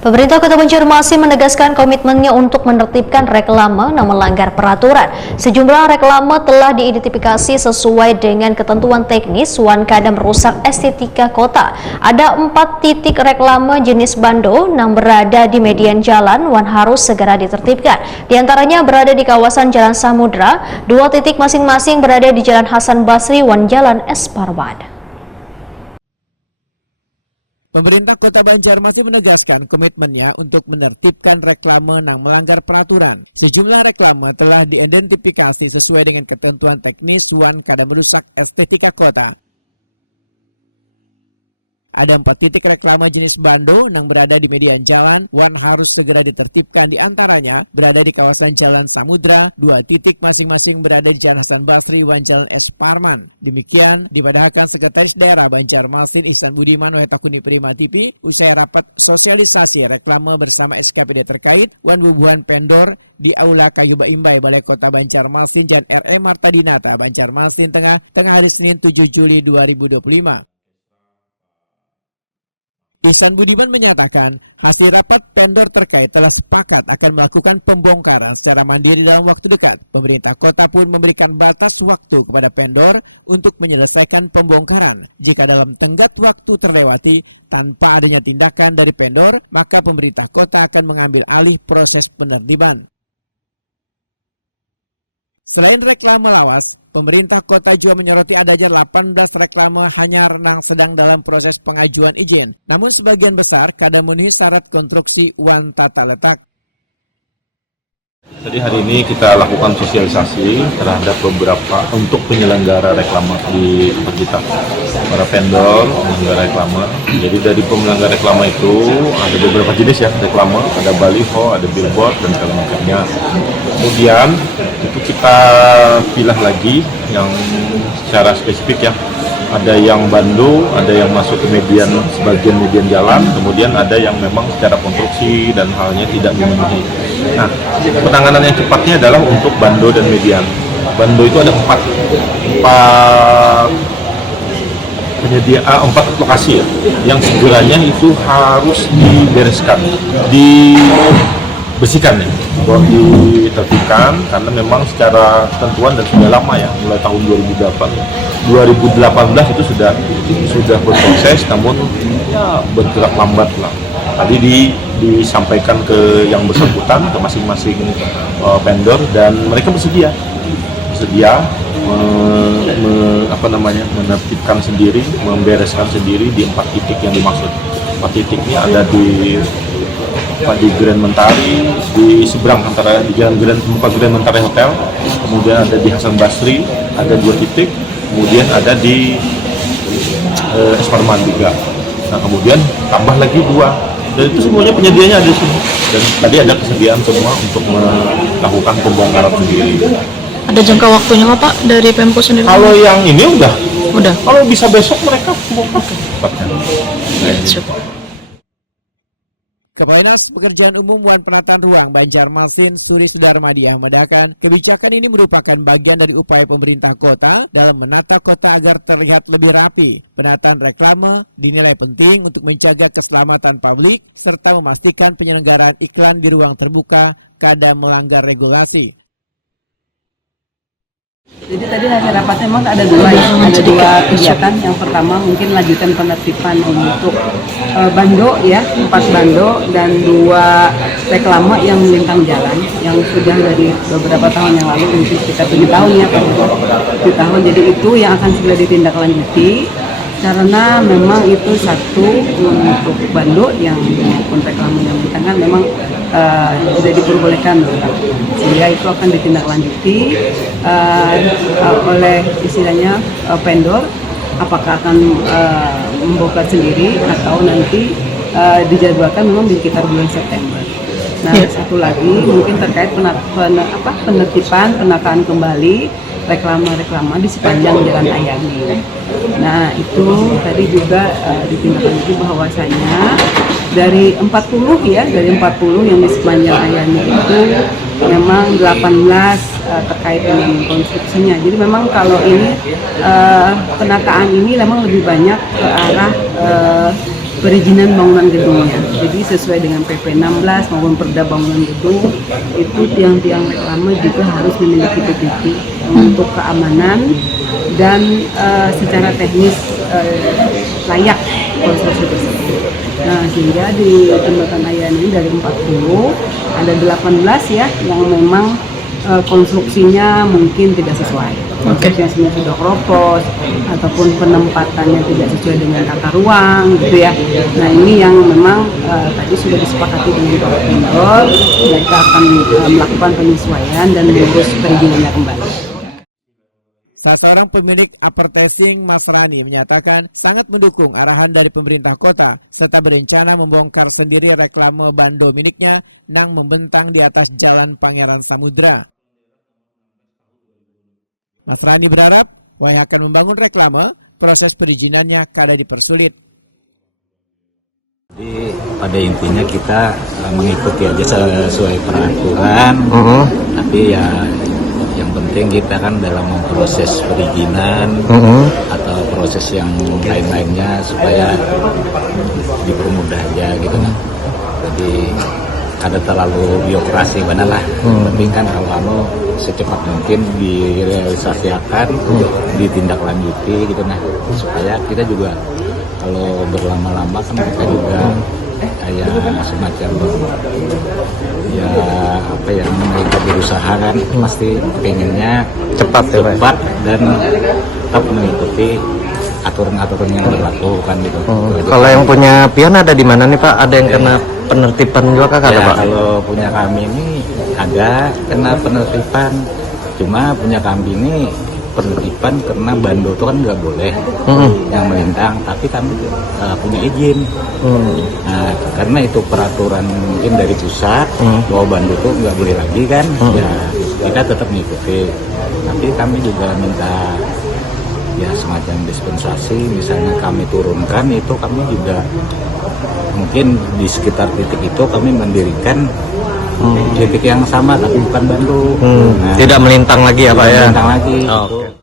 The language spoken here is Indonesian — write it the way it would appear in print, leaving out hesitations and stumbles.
Pemerintah Kota Banjarmasin menegaskan komitmennya untuk menertibkan reklame yang melanggar peraturan. Sejumlah reklame telah diidentifikasi sesuai dengan ketentuan teknis wan kadang merusak estetika kota. Ada 4 titik reklame jenis bando yang berada di median jalan wan harus segera ditertibkan. Di antaranya berada di kawasan Jalan Samudra, 2 titik masing-masing berada di Jalan Hasan Basri wan Jalan Es Parman. Pemerintah Kota Banjarmasin menegaskan komitmennya untuk menertibkan reklame yang melanggar peraturan. Sejumlah reklame telah diidentifikasi sesuai dengan ketentuan teknis wan kadang merusak estetika kota. Ada 4 titik reklame jenis bando yang berada di median jalan wan harus segera ditertibkan, di antaranya berada di kawasan Jalan Samudra, 2 titik masing-masing berada di Jalan Hasan Basri wan Jalan Es Parman. Demikian dipadahkan Sekretaris Daerah Banjarmasin Ihsan Budiman Wetakuni Prima TV usai rapat sosialisasi reklame bersama SKPD terkait wan bubuhan pendor di Aula Kayuba Imbai Balai Kota Banjarmasin Jalan R.E. Marta Dinata Banjarmasin tengah hari Senin 7 Juli 2025. Ihsan Budiman menyatakan hasil rapat pendor terkait telah sepakat akan melakukan pembongkaran secara mandiri dalam waktu dekat. Pemerintah kota pun memberikan batas waktu kepada pendor untuk menyelesaikan pembongkaran. Jika dalam tenggat waktu terlewati tanpa adanya tindakan dari pendor, maka pemerintah kota akan mengambil alih proses penertiban. Selain reklame lawas, pemerintah kota juga menyoroti adanya 18 reklame hanyar yang sedang dalam proses pengajuan izin. Namun sebagian besar kadang memenuhi syarat konstruksi wan tata letak. Jadi hari ini kita lakukan sosialisasi terhadap beberapa untuk penyelenggara reklame di tempat kita, para vendor penyelenggara reklame. Jadi dari penyelenggara reklame itu ada beberapa jenis ya reklame, ada baliho, ada billboard dan segala macamnya. Kemudian itu kita pilih lagi yang secara spesifik ya. Ada yang bando, ada yang masuk ke sebagian median jalan, kemudian ada yang memang secara konstruksi dan halnya tidak memenuhi. Nah, penanganan yang cepatnya adalah untuk bando dan median. Bando itu ada 4 lokasi ya, yang segera itu harus dibereskan, dibersihkan ya, ditertibkan karena memang secara ketentuan dan sudah lama ya, mulai tahun 2018 itu sudah berproses, namun ya bergerak lambat lah. Tadi disampaikan ke yang bersangkutan, ke masing-masing vendor, dan mereka bersedia menertibkan sendiri, membereskan sendiri di 4 titik yang dimaksud. 4 titik ini ada di Grand Mentari, di seberang antara di Jalan Grand Mentari Hotel, kemudian ada di Hasan Basri, ada 2 titik, kemudian ada di Es Parman juga. Nah, kemudian tambah lagi 2, dan itu semuanya penyediaannya ada di sini. Dan tadi ada kesediaan semua untuk melakukan pembongkaran sendiri. Ada jangka waktunya Pak dari Pemko sendiri? Kalau yang ini udah. Kalau bisa besok mereka bongkar cepatnya. Kepala Dinas Pekerjaan Umum wan Penataan Ruang Banjarmasin Suri Sudarmadiah membedakan kebijakan ini merupakan bagian dari upaya pemerintah kota dalam menata kota agar terlihat lebih rapi. Penataan reklame dinilai penting untuk menjaga keselamatan publik serta memastikan penyelenggaraan iklan di ruang terbuka kadang melanggar regulasi. Jadi tadi hasil rapatnya memang ada 2 ya, ada 2 kegiatan. Yang pertama mungkin lanjutan penertiban untuk bando ya, 4 bando dan 2 reklame yang melintang jalan yang sudah dari beberapa tahun yang lalu, mungkin sekitar 7 tahun ya Pak, 7 tahun. Jadi itu yang akan segera ditindaklanjuti karena memang itu satu untuk bando yang reklame yang melintang kan memang tidak diperbolehkan sehingga itu akan ditindaklanjuti oleh istilahnya vendor, apakah akan membongkar sendiri atau nanti dijadwalkan memang di sekitar bulan September. Nah, satu lagi mungkin terkait penertiban, penataan kembali reklame-reklame di sepanjang Jalan Ayani. Nah, itu tadi juga ditindaklanjuti bahwasanya dari 40 yang di sepanjang Ayani itu memang 18 terkait dengan konstruksinya. Jadi memang kalau ini penataan ini memang lebih banyak ke arah perizinan bangunan gedungnya. Jadi sesuai dengan PP 16 maupun Perda Bangunan Gedung, itu tiang-tiang reklame juga harus memiliki PPT untuk keamanan dan secara teknis layak konstruksi tersebut. Nah, sehingga di Jembatan Ayan ini dari 40 ada 18 ya yang memang konstruksinya mungkin tidak sesuai. Konstruksinya sudah keropos ataupun penempatannya tidak sesuai dengan tata ruang gitu ya. Nah, ini yang memang tadi sudah disepakati dengan para vendor, mereka akan melakukan penyesuaian dan mengurus perizinannya kembali. Salah seorang pemilik Apertasing Mas Rani menyatakan sangat mendukung arahan dari pemerintah kota serta berencana membongkar sendiri reklame bando miliknya nang membentang di atas Jalan Pangeran Samudra. Mas Rani berharap Wai akan membangun reklame, proses perizinannya kada dipersulit. Jadi pada intinya kita mengikuti aja sesuai peraturan, tapi ya yang penting kita kan dalam memproses perizinan atau proses yang lain-lainnya supaya dipermudah aja gitu kan. Jadi ada terlalu birokrasi mana lah. Yang penting kan kalau secepat mungkin direalisasikan, ditindaklanjuti gitu nah. Supaya kita juga kalau berlama-lama kan kita juga kayak semacam ya apa ya mereka berusaha kan pasti pengennya cepat dan tetap mengikuti aturan-aturan yang berlaku kan gitu. Kalau yang punya pian ada di mana nih Pak? Ada yang kena penertiban juga kah ya, Pak? Kalau punya kami ini ada kena penertiban, cuma punya kami ini penertiban karena bando itu kan nggak boleh yang melintang, tapi kami punya izin. Nah, karena itu peraturan mungkin dari pusat bahwa bando itu nggak boleh lagi kan, ya kita tetap mengikuti. Tapi kami juga minta ya semacam dispensasi, misalnya kami turunkan itu kami juga mungkin di sekitar titik itu kami mendirikan titik yang sama tapi bukan bando. Tidak melintang lagi ya Pak ya? Melintang lagi. Oke.